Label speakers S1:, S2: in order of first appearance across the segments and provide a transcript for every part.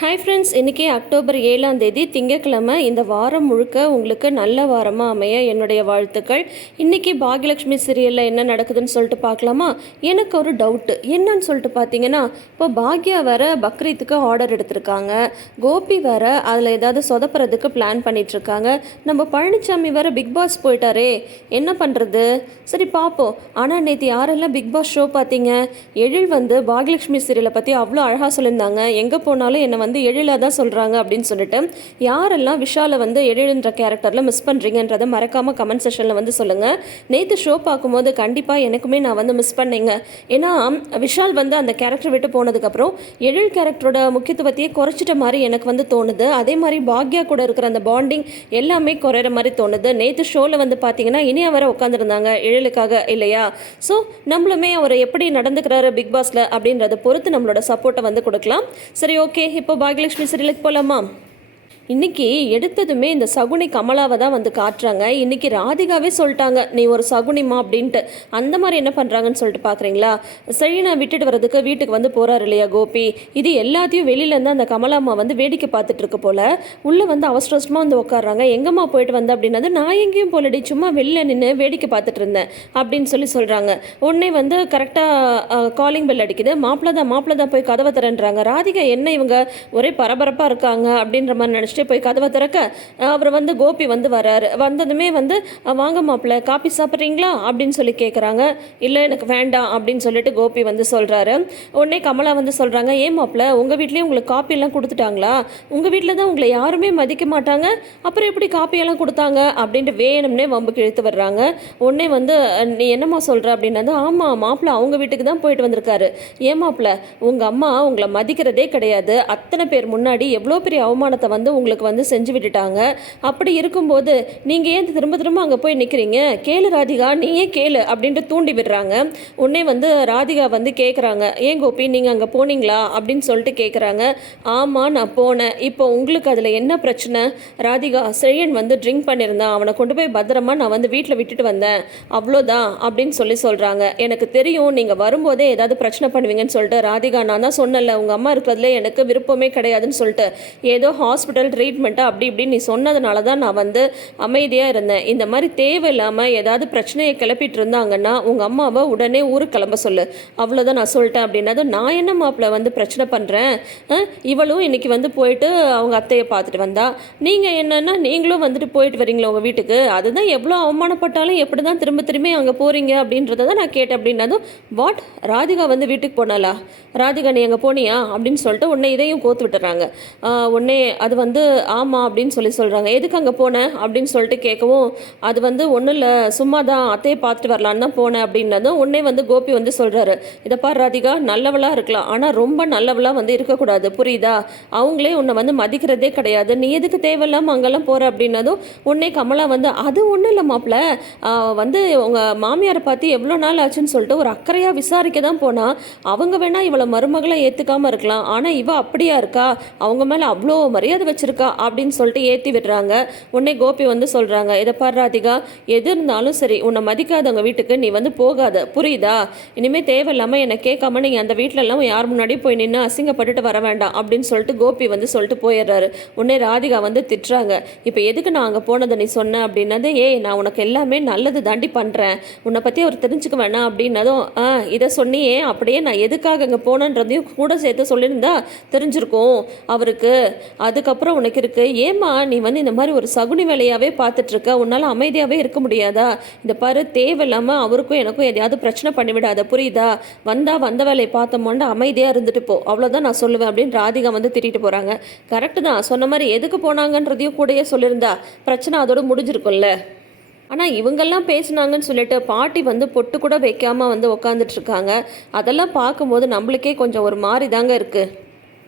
S1: Hi friends இன்றைக்கி October ஏழாம் தேதி திங்கட்கிழமை. இந்த வாரம் முழுக்க உங்களுக்கு நல்ல வாரமாக அமைய என்னுடைய வாழ்த்துக்கள். இன்றைக்கி பாகியலட்சுமி சீரியலில் என்ன நடக்குதுன்னு சொல்லிட்டு பார்க்கலாமா? எனக்கு ஒரு டவுட்டு என்னன்னு சொல்லிட்டு பார்த்தீங்கன்னா இப்போ பாக்யா வேறு பக்ரீத்துக்கு ஆர்டர் எடுத்திருக்காங்க. கோபி வேறு அதில் ஏதாவது சொதப்புறதுக்கு பிளான் பண்ணிகிட்ருக்காங்க நம்ம பழனிசாமி வேறு பிக் பாஸ் போயிட்டாரே. என்ன பண்ணுறது சரி பார்ப்போம். ஆனால் நேற்று யாரெல்லாம் பிக் பாஸ் ஷோ பார்த்தீங்க? எழில் வந்து பாகியலட்சுமி சீரியலை பற்றி அவ்வளோ அழகாக சொல்லியிருந்தாங்க. எங்கே போனாலும் என்னை வந்து வந்து எழிலாக தான் சொல்கிறாங்க அப்படின்னு சொல்லிட்டு யாரெல்லாம் விஷாலை வந்து எழில்ன்ற கேரக்டரில் மிஸ் பண்ணுறீங்கன்றதை மறக்காமல் கமெண்ட் செஷனில் வந்து சொல்லுங்கள் நேற்று ஷோ பார்க்கும்போது கண்டிப்பாக எனக்குமே நான் வந்து மிஸ் பண்ணேங்க. ஏன்னா விஷால் வந்து அந்த கேரக்டர் விட்டு போனதுக்கப்புறம் எழில் கேரக்டரோட முக்கியத்துவத்தையே குறைச்சிட்ட மாதிரி எனக்கு வந்து தோணுது. அதே மாதிரி பாக்யா கூட இருக்கிற அந்த பாண்டிங் எல்லாமே குறையிற மாதிரி தோணுது. நேற்று ஷோவில் வந்து பார்த்தீங்கன்னா இனியா வர உட்காந்துருந்தாங்க எழிலுக்காக இல்லையா? ஸோ நம்மளுமே அவர் எப்படி நடந்துக்கிறாரு பிக் பாஸில் அப்படின்றத பொறுத்து நம்மளோட சப்போர்ட்டை வந்து கொடுக்கலாம். சரி ஓகே இப்போ பாக்யலட்சுமி சீரியலுக்கு போகலாமா இன்னைக்கு எடுத்ததுமே இந்த சகுனி கமலாவை தான் வந்து காட்டுறாங்க. இன்னைக்கு ராதிகாவே சொல்லிட்டாங்க நீ ஒரு சகுனிமா அப்படின்ட்டு. அந்த மாதிரி என்ன பண்ணுறாங்கன்னு சொல்லிட்டு பார்க்குறீங்களா சரி நான் விட்டுட்டு வர்றதுக்கு வீட்டுக்கு வந்து போகிறாரு இல்லையா கோபி? இது எல்லாத்தையும் வெளியிலேருந்து அந்த கமலாம்மா வந்து வேடிக்கை பார்த்துட்டு இருக்க போல. உள்ளே வந்து அவசர அவசரமாக வந்து உட்காடுறாங்க எங்கம்மா போயிட்டு வந்த? அப்படின்னா நான் எங்கேயும் போலடி சும்மா வெளில நின்று வேடிக்கை பார்த்துட்டு இருந்தேன் அப்படின்னு சொல்லி சொல்கிறாங்க உடனே வந்து கரெக்டாக காலிங் பெல் அடிக்குது. மாப்பிள்ள தான் மாப்பிள்ள தான் போய் கதவை தரேன்றாங்க ராதிகா என்ன இவங்க? ஒரே பரபரப்பாக இருக்காங்க அப்படின்ற மாதிரி நினச்சிட்டு போய் கதவை திறக்க அவர் வந்து கோபி வந்து வராரு வந்ததுமே வந்து வாங்க மாப்பிள்ள காப்பி சாப்பிட்றீங்களா? அப்படின்னு சொல்லி கேட்குறாங்க இல்லை எனக்கு வேண்டாம் அப்படின்னு சொல்லிட்டு கோபி வந்து சொல்கிறாரு உடனே கமலா வந்து சொல்கிறாங்க ஏன் மாப்பிள்ள உங்கள் வீட்லேயே உங்களுக்கு காப்பியெல்லாம் கொடுத்துட்டாங்களா? உங்கள் வீட்டில் தான் உங்களை யாருமே மதிக்க மாட்டாங்க. அப்புறம் எப்படி காப்பியெல்லாம் கொடுத்தாங்க? அப்படின்ட்டு வேணும்னே வம்புக்கு இழுத்து வர்றாங்க. உடனே வந்து நீ என்னம்மா சொல்கிற அப்படின்னா ஆமாம் மாப்பிள்ள அவங்க வீட்டுக்கு தான் போயிட்டு வந்திருக்காரு. ஏன் மாப்பிள்ள உங்கள் அம்மா உங்களை மதிக்கிறதே கிடையாது. அத்தனை பேர் முன்னாடி எவ்வளோ பெரிய அவமானத்தை வந்து உங்களுக்கு வந்து செஞ்சு விட்டுட்டாங்க. அப்படி இருக்கும்போது நீங்கள் ஏன் திரும்ப திரும்ப அங்கே போய் நிற்கிறீங்க கேளு ராதிகா நீயே கேளு அப்படின்ட்டு தூண்டி விடுறாங்க. உடனே வந்து ராதிகா வந்து கேட்குறாங்க ஏன் கோபி நீங்கள் அங்கே போனீங்களா? அப்படின்னு சொல்லிட்டு கேட்குறாங்க ஆமாம் நான் போனேன். இப்போ உங்களுக்கு அதில் என்ன பிரச்சனை? ராதிகா செழியன் வந்து ட்ரிங்க் பண்ணியிருந்தான் அவனை கொண்டு போய் பத்திரமா நான் வந்து வீட்டில் விட்டுட்டு வந்தேன். அவ்வளோதான். அப்படின்னு சொல்லி சொல்கிறாங்க எனக்கு தெரியும். நீங்கள் வரும்போதே ஏதாவது பிரச்சனை பண்ணுவீங்கன்னு சொல்லிட்டு ராதிகா நான் தான் சொன்னல உங்கள் அம்மா இருக்கிறதுல எனக்கு விருப்பமே கிடையாதுன்னு சொல்லிட்டு ஏதோ ஹாஸ்பிட்டல் ட்ரீட்மெண்ட்டு அப்படி இப்படி நீ சொன்னதுனால தான் நான் வந்து அமைதியாக இருந்தேன். இந்த மாதிரி தேவையில்லாமல் ஏதாவது பிரச்சனையை கிளப்பிட்டு இருந்தாங்கன்னா உங்கள் அம்மாவை உடனே ஊருக்கு கிளம்ப சொல்லு. அவ்வளோதான் நான் சொல்லிட்டேன் அப்படின்னது நான் என்ன மாப்பிள்ள வந்து பிரச்சனை பண்ணுறேன் இவளும் இன்றைக்கி வந்து போயிட்டு அவங்க அத்தையை பார்த்துட்டு வந்தா நீங்கள் என்னென்னா நீங்களும் வந்துட்டு போயிட்டு வரீங்களா உங்கள் வீட்டுக்கு? அதுதான் எவ்வளோ அவமானப்பட்டாலும் எப்படி தான் திரும்ப திரும்பி அங்கே போகிறீங்க அப்படின்றத தான் நான் கேட்டேன் அப்படின்னதும் வாட் ராதிகா வந்து வீட்டுக்கு போனாலா ராதிகா நீ அங்கே போனியா? அப்படின்னு சொல்லிட்டு உன்னை இதையும் கோத்து விட்டுறாங்க. உன்னே உடனே அது வந்து ஆமாம் அப்படின்னு சொல்லி சொல்கிறாங்க எதுக்கு அங்கே போனேன் அப்படின்னு சொல்லிட்டு கேட்கவும் அது வந்து ஒன்றும் இல்லை சும்மா தான் அத்தையை பார்த்துட்டு வரலான்னு தான் போனேன் அப்படின்னதும் உடனே வந்து கோபி வந்து சொல்கிறாரு இதை பார் ராதிகா நல்லவளாக இருக்கலாம். ஆனால் ரொம்ப நல்லவளாக வந்து இருக்கக்கூடாது. புரியுதா? அவங்களே உன்னை வந்து மதிக்கிறதே கிடையாது. நீ எதுக்கு தேவையில்லாமல் அங்கெல்லாம் போகிற அப்படின்னதும் உடனே கமலா வந்து அது ஒன்றும் இல்லை மாப்பிள்ள வந்து உங்கள் மாமியாரை பார்த்து எவ்வளோ நாள் ஆச்சுன்னு சொல்லிட்டு ஒரு அக்கறையாக விசாரிக்க தான் போனால் அவங்க வேணால் இவளை மருமகளை ஏற்றுக்காமல் இருக்கலாம். ஆனால் இவ அப்படியா இருக்கா? அவங்க மேலே அவ்வளோ மரியாதை வச்சுருக்கா அப்படின்னு சொல்லிட்டு ஏற்றி விடுறாங்க. உடனே கோபி வந்து சொல்கிறாங்க இதை பார் ராதிகா எது இருந்தாலும் சரி உன்னை மதிக்காதவங்க வீட்டுக்கு நீ வந்து போகாத. புரியுதா? இனிமேல் தேவையில்லாமல் என்னை கேட்காம நீங்கள் அந்த வீட்டிலலாம் யார் முன்னாடி போய் நின்று அசிங்கப்பட்டுட்டு வர வேண்டாம் அப்படின்னு சொல்லிட்டு கோபி வந்து சொல்லிட்டு போயிடுறாரு. உடனே ராதிகா வந்து திட்டுறாங்க இப்போ எதுக்கு நான் அங்கே போனதை நீ சொன்ன? அப்படின்னது ஏய் நான் உனக்கு எல்லாமே நல்லது தாண்டி பண்ணுறேன் உன்னை பற்றி அவர் தெரிஞ்சுக்க வேணாம். அப்படின்னதும் ஆ இதை சொன்னியே அப்படியே நான் எதுக்காக அங்கே போனன்றதையும் கூட சேர்த்து சொல்லியிருந்தா தெரிஞ்சிருக்கும். அவருக்கு அதுக்கப்புறம் உனக்கு இருக்கு. ஏம்மா நீ வந்து இந்த மாதிரி ஒரு சகுனி வேலையாகவே பார்த்துட்டு இருக்க உன்னால் அமைதியாகவே இருக்க முடியாதா? இந்த பாரு தேவையில்லாமல் அவருக்கும் எனக்கும் எதையாவது பிரச்சனை பண்ணிவிடாத புரியுதா? வந்தா வந்த வேலையை பார்த்தோமோண்டு அமைதியாக இருந்துட்டு போ. அவ்வளோதான் நான் சொல்லுவேன் அப்படின்னு ராதிகா வந்து திட்டிட்டு போகிறாங்க கரெக்டு தான். சொன்ன மாதிரி எதுக்கு போனாங்கன்றதையும் கூடயே சொல்லியிருந்தா. பிரச்சனை அதோடு முடிஞ்சிருக்கும்ல. ஆனால் இவங்கெல்லாம் பேசுனாங்கன்னு சொல்லிட்டு பாட்டி வந்து பொட்டு கூட வைக்காமல் வந்து உக்காந்துட்டு இருக்காங்க அதெல்லாம் பார்க்கும்போது நம்மளுக்கே கொஞ்சம் ஒரு மாதிரி தாங்க இருக்குது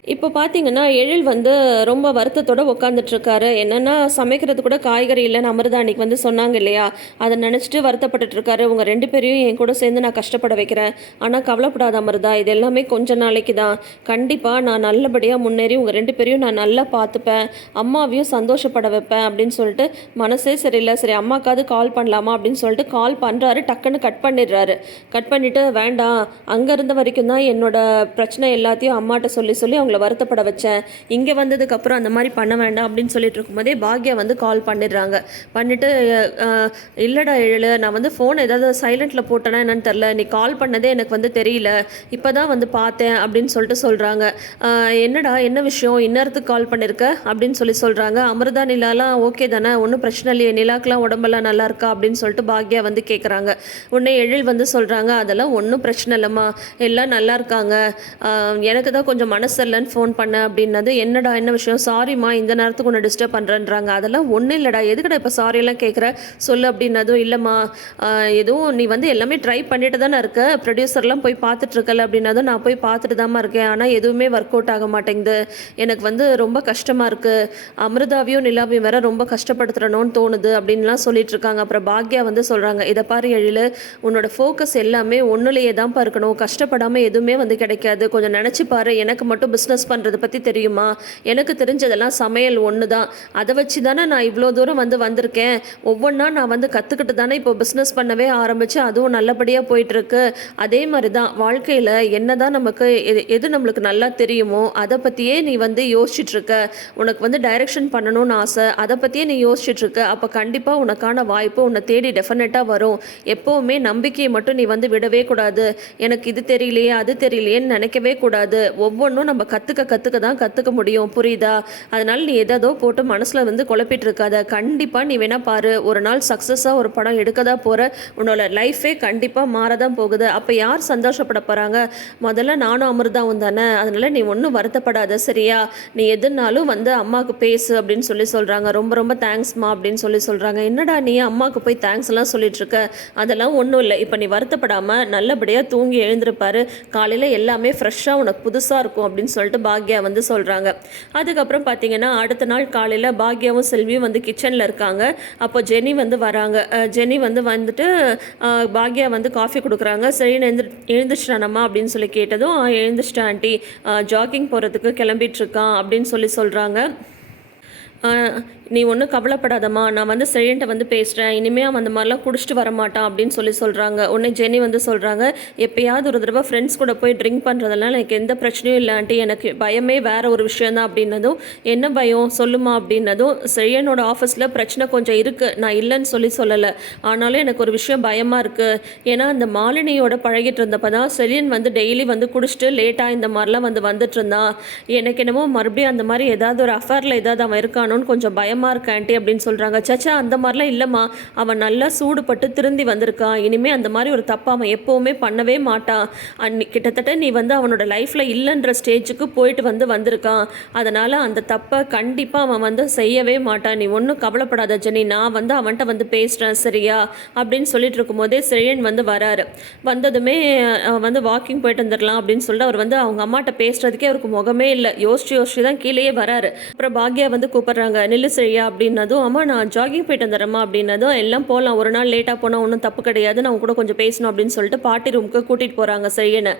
S1: இப்போ பார்த்தீங்கன்னா எழில் வந்து ரொம்ப வருத்தத்தோட உட்காந்துட்ருக்காரு என்னென்னா என்னன்னா சமைக்கிறது கூட காய்கறி இல்லைன்னு அமிர்தா அன்னைக்கு வந்து சொன்னாங்க இல்லையா? அதை நினச்சிட்டு வருத்தப்பட்டுட்ருக்காரு. உங்கள் ரெண்டு பேரையும் என் கூட சேர்ந்து நான் கஷ்டப்பட வைக்கிறேன். ஆனால் கவலைப்படாத அமிர்தா இது எல்லாமே கொஞ்ச நாளைக்கு தான். கண்டிப்பாக நான் நல்லபடியாக முன்னேறி உங்கள் ரெண்டு பேரையும் நான் நல்லா பார்த்துப்பேன். அம்மாவையும் சந்தோஷப்பட வைப்பேன் அப்படின்னு சொல்லிட்டு மனசே சரியில்லை. சரி அம்மாக்காவது கால் பண்ணலாமா அப்படின்னு சொல்லிட்டு கால் பண்ணுறாரு டக்குன்னு கட் பண்ணிடுறாரு. கட் பண்ணிவிட்டு வேண்டாம். அங்கே இருந்த வரைக்கும் தான் என்னோட பிரச்சனை எல்லாத்தையும் அம்மாட்ட சொல்லி சொல்லி அவங்க உங்களை வருத்தப்பட வச்சேன். இங்கே வந்ததுக்கப்புறம் அந்த மாதிரி பண்ண வேண்டாம் அப்படின்னு சொல்லிட்டு இருக்கும்போதே பாக்யா வந்து கால் பண்ணிடுறாங்க. பண்ணிட்டு இல்லைடா எழு நான் வந்து ஃபோன் ஏதாவது சைலண்ட்டில் போட்டேனா என்னன்னு தெரில நீ கால் பண்ணதே எனக்கு வந்து தெரியல. இப்போ தான் வந்து பார்த்தேன் அப்படின்னு சொல்லிட்டு சொல்கிறாங்க என்னடா என்ன விஷயம்? இன்னத்துக்கு கால் பண்ணியிருக்க அப்படின்னு சொல்லி சொல்கிறாங்க அமிர்தா நிலாலாம் ஓகே தானே? ஒன்றும் பிரச்சனை இல்லையே. நிலாக்கெலாம் உடம்பெல்லாம் நல்லா இருக்கா? அப்படின்னு சொல்லிட்டு பாக்யா வந்து கேட்குறாங்க உடனே எழில் வந்து சொல்கிறாங்க அதெல்லாம் ஒன்றும் பிரச்சனை இல்லைம்மா. எல்லாம் நல்லா இருக்காங்க. எனக்கு தான் கொஞ்சம் மனசு இல்லைன்னு ஃபோன் பண்ண அப்படின்னது என்னடா என்ன விஷயம்? சாரிம்மா இந்த நேரத்துக்கு உன்னை டிஸ்டர்ப் பண்ணுறேன்றாங்க அதெல்லாம் ஒன்றும் இல்லைடா. எதுக்குடா இப்போ சாரியெல்லாம் கேட்குற சொல்லு அப்படின்னதும் இல்லைம்மா எதுவும் நீ வந்து எல்லாமே ட்ரை பண்ணிட்டு தானே இருக்க. ப்ரொடியூசர்லாம் போய் பார்த்துட்ருக்கல அப்படின்னதும் நான் போய் பார்த்துட்டு தாம்மா இருக்கேன். ஆனால் எதுவுமே ஒர்க் அவுட் ஆக மாட்டேங்குது. எனக்கு வந்து ரொம்ப கஷ்டமாக இருக்குது அமிர்தாவையும் நிலாவையும் வேற ரொம்ப கஷ்டப்படுத்துறணும்னு தோணுது. அப்படின்லாம் சொல்லிட்டு இருக்காங்க. அப்புறம் பாக்யா வந்து சொல்கிறாங்க இதை பாரு எழில். உன்னோட ஃபோக்கஸ் எல்லாமே ஒன்றுலையே தான்ப்பா இருக்கணும். கஷ்டப்படாமல் எதுவுமே வந்து கிடைக்காது. கொஞ்சம் நினச்சி பாரு. எனக்கு மட்டும் பிஸ்னஸ் பண்ணுறதை பற்றி தெரியுமா? எனக்கு தெரிஞ்சதெல்லாம் சமையல் ஒன்று தான் அதை வச்சு தானே நான் இவ்வளோ தூரம் வந்து வந்திருக்கேன். ஒவ்வொன்றா நான் வந்து கற்றுக்கிட்டு தானே இப்போ பிஸ்னஸ் பண்ணவே ஆரம்பித்து அதுவும் நல்லபடியாக போயிட்டுருக்கு. அதே மாதிரி தான் வாழ்க்கையில் என்ன தான் நமக்கு எது எது நம்மளுக்கு நல்லா தெரியுமோ அதை பற்றியே நீ வந்து யோசிச்சுட்ருக்க உனக்கு வந்து டைரக்ஷன் பண்ணணும்னு ஆசை அதை பற்றியே நீ யோசிச்சுட்ருக்க அப்போ கண்டிப்பாக உனக்கான வாய்ப்பு உன்னை தேடி டெஃபினட்டாக வரும். எப்போவுமே நம்பிக்கையை மட்டும் நீ வந்து விடவே கூடாது. எனக்கு இது தெரியலையே அது தெரியலையேன்னு நினைக்கவே கூடாது. ஒவ்வொன்றும் நம்ம கற்றுக்க கற்றுக்க தான் கற்றுக்க முடியும். புரியுதா? அதனால் நீ எதோ போட்டு மனசில் வந்து குழப்பிட்டு இருக்காத கண்டிப்பாக நீ வேணால் பாரு. ஒரு நாள் சக்ஸஸாக ஒரு படம் எடுக்க தான் போகிற உன்னோட லைஃபே கண்டிப்பாக மாற தான் போகுது. அப்போ யார் சந்தோஷப்பட போகிறாங்க முதல்ல நானும் அமிர்தாவும் தானே. அதனால் நீ ஒன்றும் வருத்தப்படாத சரியா? நீ எதுனாலும் வந்து அம்மாவுக்கு பேசு அப்படின்னு சொல்லி சொல்கிறாங்க ரொம்ப ரொம்ப தேங்க்ஸ்மா அப்படின்னு சொல்லி சொல்கிறாங்க என்னடா நீ அம்மாவுக்கு போய் தேங்க்ஸ் எல்லாம் அதெல்லாம் ஒன்றும் இல்லை. இப்போ நீ வருத்தப்படாமல் நல்லபடியாக தூங்கி எழுந்திருப்பாரு. காலையில் எல்லாமே ஃப்ரெஷ்ஷாக உனக்கு புதுசாக இருக்கும் அப்படின்னு சொல்லிட்டு பாக்யா வந்து சொல்கிறாங்க அதுக்கப்புறம் பார்த்தீங்கன்னா அடுத்த நாள் காலையில் பாக்யாவும் செல்வியும் வந்து கிச்சனில் இருக்காங்க. அப்போ ஜெனி வந்து வராங்க. ஜெனி வந்து வந்துட்டு பாக்யா வந்து காஃபி கொடுக்குறாங்க. சரி எழுந்து எழுந்துச்சிட்டானம்மா அப்படின்னு சொல்லி கேட்டதும் "ஆ, ஆண்டி. ஜாகிங் போகிறதுக்கு கிளம்பிட்டு இருக்கான் அப்படின்னு சொல்லி சொல்கிறாங்க நீ ஒன்றும் கவலைப்படாதம்மா நான் வந்து செழியன்ட்ட வந்து பேசுகிறேன் இனிமேல் அவன் அந்த மாதிரிலாம் குடிச்சிட்டு வர மாட்டான் அப்படின்னு சொல்லி சொல்கிறாங்க உடனே ஜெனி வந்து சொல்கிறாங்க எப்பயாவது ஒரு தடவை ஃப்ரெண்ட்ஸ் கூட போய் ட்ரிங்க் பண்ணுறதெல்லாம் எனக்கு எந்த பிரச்சனையும் இல்லாண்டி எனக்கு பயமே வேற ஒரு விஷயந்தான் அப்படின்னதும் என்ன பயம்? சொல்லுமா? அப்படின்னதும் செழியனோட ஆஃபீஸில் பிரச்சனை கொஞ்சம் இருக்குது நான் இல்லைன்னு சொல்லி சொல்லலை. ஆனாலும் எனக்கு ஒரு விஷயம் பயமாக இருக்குது ஏன்னா அந்த மாலினியோட பழகிட்டு இருந்தப்போ தான் செழியன் வந்து டெய்லி வந்து குடிச்சிட்டு லேட்டாக இந்த மாதிரிலாம் வந்து வந்துட்டு இருந்தான். எனக்கு என்னமோ மறுபடியும் அந்த மாதிரி ஏதாவது ஒரு அஃபேரில் ஏதாவது அவன் இருக்கானோன்னு கொஞ்சம் பயம் பயமாக இருக்க ஆண்டி அப்படின்னு சொல்கிறாங்க சச்சா அந்த மாதிரிலாம் இல்லைம்மா. அவன் நல்லா சூடுபட்டு திருந்தி வந்திருக்கான் இனிமேல் அந்த மாதிரி ஒரு தப்பை அவன் எப்போவுமே பண்ணவே மாட்டான் அன்னி கிட்டத்தட்ட நீ வந்து அவனோட லைஃப்பில் இல்லைன்ற ஸ்டேஜுக்கு போயிட்டு வந்து வந்திருக்கான். அதனால் அந்த தப்பை கண்டிப்பாக அவன் வந்து செய்யவே மாட்டான் நீ ஒன்றும் கவலைப்படாத ஜெனி. நான் வந்து அவன்கிட்ட வந்து பேசுகிறேன் சரியா? அப்படின்னு சொல்லிட்டு இருக்கும்போதே சிறையன் வந்து வராரு. வந்ததுமே அவன் வந்து வாக்கிங் போயிட்டு வந்துடலாம் அப்படின்னு சொல்லிட்டு அவர் வந்து அவங்க அம்மாட்ட பேசுறதுக்கே அவருக்கு முகமே இல்லை. யோசிச்சு யோசிச்சு தான் கீழேயே வராரு. அப்புறம் பாக்யா வந்து கூப்பிடுறாங்க நில்லு சரியா அப்படின்னதும் அம்மா நான் ஜாகிங் போயிட்டு வந்துடுறேம்மா அப்படின்னதும் எல்லாம் போகலாம் ஒரு நாள் லேட்டாக போனால் ஒன்றும் தப்பு கிடையாது நான் கூட கொஞ்சம் பேசணும் அப்படின்னு சொல்லிட்டு பாட்டி ரூமுக்கு கூட்டிகிட்டு போகிறாங்க சரியான.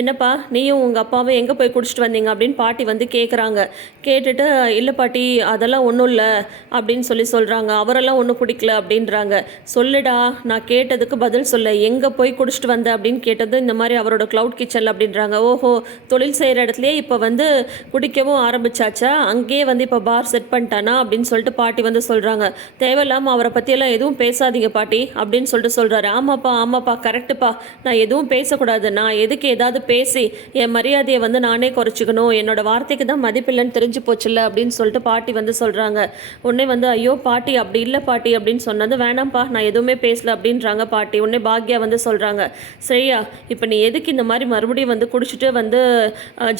S1: என்னப்பா நீயும் உங்கள் அப்பாவும் எங்கே போய் குடிச்சிட்டு வந்தீங்க? அப்படின்னு பாட்டி வந்து கேட்குறாங்க கேட்டுட்டு இல்லை பாட்டி அதெல்லாம் ஒன்றும் இல்லை அப்படின்னு சொல்லி சொல்கிறாங்க அவரெல்லாம் ஒன்றும் குடிக்கல அப்படின்றாங்க. சொல்லுடா நான் கேட்டதுக்கு பதில் சொல்ல எங்கே போய் குடிச்சிட்டு வந்த? அப்படின்னு கேட்டது இந்த மாதிரி அவரோட க்ளவுட் கிச்சனில் அப்படின்றாங்க. ஓஹோ தொழில் செய்கிற இடத்துலயே இப்போ வந்து குடிக்கவும் ஆரம்பிச்சாச்சா? அங்கேயே வந்து இப்போ பார் செட் பண்ணிட்டானா? அப்படின்னு சொல்லிட்டு பாட்டி வந்து சொல்கிறாங்க தேவையில்லாமல் அவரை பற்றியெல்லாம் எதுவும் பேசாதீங்க பாட்டி அப்படின்னு சொல்லிட்டு சொல்கிறாரு ஆமாப்பா ஆமாப்பா கரெக்டுப்பா நான் எதுவும் பேசக்கூடாது. நான் எதுக்கு ஏதாவது பேசி என் மரியாதையை வந்து நானே குறைச்சிக்கணும். என்னோட வார்த்தைக்கு தான் மதிப்பில்லைன்னு தெரிஞ்சு போச்சுல்ல அப்படின்னு சொல்லிட்டு பாட்டி வந்து சொல்கிறாங்க உடனே வந்து ஐயோ பாட்டி அப்படி இல்லை பாட்டி அப்படின்னு சொன்னது வேணாம்ப்பா நான் எதுவுமே பேசல அப்படின்றாங்க பாட்டி. உடனே பாக்யா வந்து சொல்கிறாங்க சரியா இப்போ நீ எதுக்கு இந்த மாதிரி மறுபடியும் வந்து குடிச்சிட்டு வந்து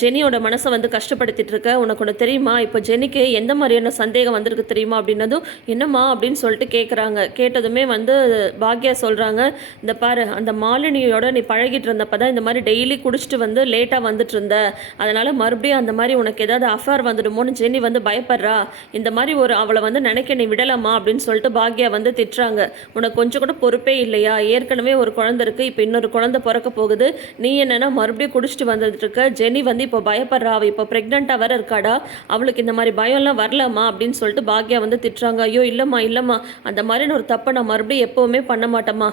S1: ஜெனியோட மனசை வந்து கஷ்டப்படுத்திட்டு இருக்க? உனக்கு ஒன்று தெரியுமா? இப்போ ஜெனிக்கு எந்த மாதிரியான சந்தேகம் வந்திருக்கு தெரியுமா அப்படின்னதும் என்னம்மா அப்படின்னு சொல்லிட்டு கேட்குறாங்க கேட்டதுமே வந்து பாக்யா சொல்கிறாங்க இந்த பாரு அந்த மாலினியோட நீ பழகிட்டு இருந்தப்ப தான் இந்த மாதிரி டெய்லி குடிச்சிட்டு வந்து லேட்டாக வந்துட்டு இருந்த. அதனால் மறுபடியும் அந்த மாதிரி உனக்கு ஏதாவது அஃபேர் வந்துடுமோன்னு ஜெனி வந்து பயப்படுறா. இந்த மாதிரி ஒரு அவளை வந்து நினைக்க நீ விடலாமா அப்படின்னு சொல்லிட்டு பாக்யா வந்து திட்டுறாங்க. உனக்கு கொஞ்சம் கூட பொறுப்பே இல்லையா? ஏற்கனவே ஒரு குழந்தை இருக்குது இப்போ இன்னொரு குழந்தை பிறக்க போகுது. நீ என்னென்னா மறுபடியும் குடிச்சிட்டு வந்துட்டு இருக்க ஜெனி வந்து இப்போ பயப்படுறா. அவள் இப்போ ப்ரெக்னெண்ட்டாக வேற இருக்காடா. அவளுக்கு இந்த மாதிரி பயம்லாம் வரலாமா அப்படின்னு சொல்லிட்டு பாக்யா வந்து திட்டுறாங்க ஐயோ இல்லைம்மா இல்லைம்மா அந்த மாதிரின்னு ஒரு தப்பை நான் மறுபடியும் எப்போவுமே பண்ண மாட்டேம்மா.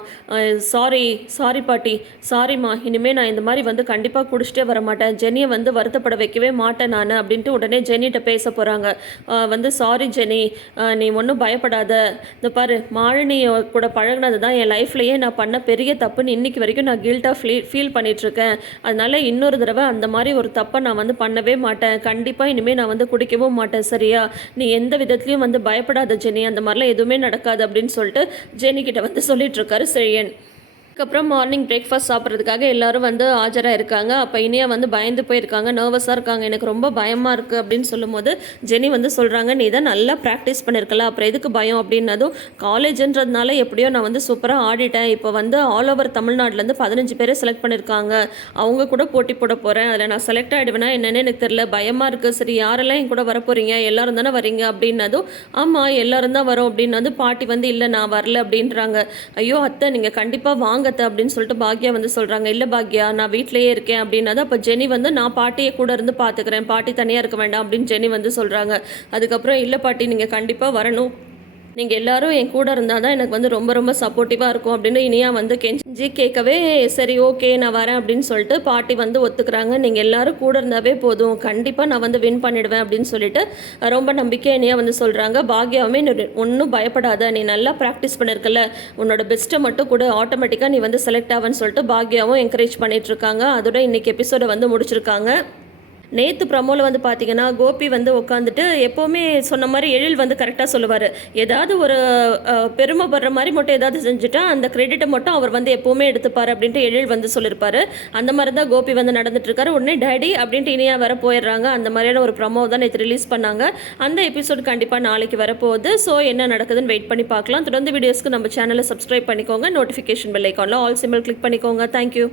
S1: சாரி சாரி பாட்டி சாரிம்மா இனிமேல் நான் இந்த மாதிரி வந்து கண்டிப்பாக குடிச்சிட்டே வர மாட்டேன். ஜெனியை வந்து வருத்தப்பட வைக்கவே மாட்டேன் நான் அப்படின்ட்டு உடனே ஜெனிகிட்ட பேச போகிறாங்க வந்து சாரி ஜெனி நீ ஒன்றும் பயப்படாத. இந்த பாரு மாலினியை கூட பழகுனது தான் என் லைஃப்லையே நான் பண்ண பெரிய தப்புன்னு இன்றைக்கி வரைக்கும் நான் கில்ட்டாக ஃபீல் ஃபீல் பண்ணிகிட்ருக்கேன் அதனால இன்னொரு தடவை அந்த மாதிரி ஒரு தப்பை நான் வந்து பண்ணவே மாட்டேன். கண்டிப்பாக இனிமேல் நான் வந்து குடிக்கவும் மாட்டேன் சரியா? நீ எந்த இடத்துலையும் வந்து பயப்படாத ஜெனி அந்த மாதிரிலாம் எதுவுமே நடக்காது அப்படின்னு சொல்லிட்டு ஜெனி கிட்ட வந்து சொல்லிட்டு இருக்காரு செழியன் அதுக்கப்புறம் மார்னிங் பிரேக்ஃபாஸ்ட் சாப்பிட்றதுக்காக எல்லாரும் வந்து ஆஜராக இருக்காங்க. அப்போ இனியா வந்து பயந்து போயிருக்காங்க. நர்வஸாக இருக்காங்க. எனக்கு ரொம்ப பயமாக இருக்குது அப்படின்னு சொல்லும்போது ஜெனி வந்து சொல்கிறாங்க நீ தான் நல்லா ப்ராக்டிஸ் பண்ணியிருக்கல அப்புறம் எதுக்கு பயம்? அப்படின்னதும் காலேஜ்ன்றதுனால எப்படியோ நான் வந்து சூப்பராக ஆடிட்டேன். இப்போ வந்து ஆல் ஓவர் தமிழ்நாட்டிலேருந்து பதினஞ்சு பேரை செலக்ட் பண்ணியிருக்காங்க அவங்க கூட போட்டி போட போகிறேன் அதில் நான் செலக்ட் ஆகிடுவேனா என்னென்னு எனக்கு தெரில பயமாக இருக்குது சரி யாரெல்லாம் என் கூட வரப்போகிறீங்க எல்லோரும் தானே வரீங்க? அப்படின்னதும் ஆமாம் எல்லோரும் தான் வரோம். அப்படின்னு வந்து பாட்டி வந்து இல்லை நான் வரல. அப்படின்றாங்க. ஐயோ அத்தை நீங்கள் கண்டிப்பாக வாங்க. வாங்கத்த அப்படின்னு சொல்லிட்டு பாக்யா வந்து சொல்கிறாங்க இல்லை பாக்யா நான் வீட்டிலேயே இருக்கேன் அப்படின்னா அப்போ ஜெனி வந்து நான் பாட்டியை கூட இருந்து பார்த்துக்கிறேன் பாட்டி தனியாக இருக்க வேண்டாம் அப்படின்னு ஜெனி வந்து சொல்கிறாங்க அதுக்கப்புறம் இல்லை பாட்டி நீங்கள் கண்டிப்பாக வரணும். நீங்கள் எல்லாரும் என் கூட இருந்தால் தான் எனக்கு வந்து ரொம்ப ரொம்ப சப்போர்ட்டிவாக இருக்கும் அப்படின்னு இனியா வந்து கெஞ்சி கேட்கவே சரி ஓகே நான் வரேன் அப்படின்னு சொல்லிட்டு பாட்டி வந்து ஒத்துக்கிறாங்க. நீங்கள் எல்லாரும் கூட இருந்தாவே போதும். கண்டிப்பாக நான் வந்து வின் பண்ணிடுவேன் அப்படின்னு சொல்லிட்டு ரொம்ப நம்பிக்கை இனியா வந்து சொல்கிறாங்க பாக்யாவுமே ஒன்றும் பயப்படாத. நீ நல்லா ப்ராக்டிஸ் பண்ணியிருக்கல உன்னோட பெஸ்ட்டை மட்டும் கூட. ஆட்டோமேட்டிக்காக நீ வந்து செலக்ட் ஆவன்னு சொல்லிட்டு பாக்யாவும் என்கரேஜ் பண்ணிட்டு இருக்காங்க. அதோட இன்னைக்கு எபிசோடை வந்து முடிச்சிருக்காங்க. நேற்று ப்ரமோவில் வந்து பார்த்தீங்கன்னா கோபி வந்து உட்காந்துட்டு எப்போவுமே சொன்ன மாதிரி எழில் வந்து கரெக்டாக சொல்லுவார். ஏதாவது ஒரு பெருமை பெருமைப்படுற மாதிரி மட்டும் ஏதாவது செஞ்சுட்டா அந்த கிரெடிட்டை மட்டும் அவர் வந்து எப்போவுமே எடுத்துப்பார் அப்படின்ட்டு எழில் வந்து சொல்லியிருப்பாரு அந்த மாதிரி தான் கோபி வந்து நடந்துட்டுருக்காரு உடனே டேடி அப்படின்ட்டு இனியாக வர போயிடுறாங்க. அந்த மாதிரியான ஒரு ப்ரமோ தான் நேற்று ரிலீஸ் பண்ணாங்க. அந்த எபிசோட் கண்டிப்பாக நாளைக்கு வரப்போகுது. ஸோ என்ன நடக்குதுன்னு வெயிட் பண்ணி பார்க்கலாம் தொடர்ந்து வீடியோஸ்க்கு நம்ம சேனலை சப்ஸ்கிரைப் பண்ணிக்கோங்க. நோட்டிஃபிகேஷன் பெல் ஐக்கானில் ஆல் சிம்பிள் கிளிக் பண்ணிக்கோங்க. Thank you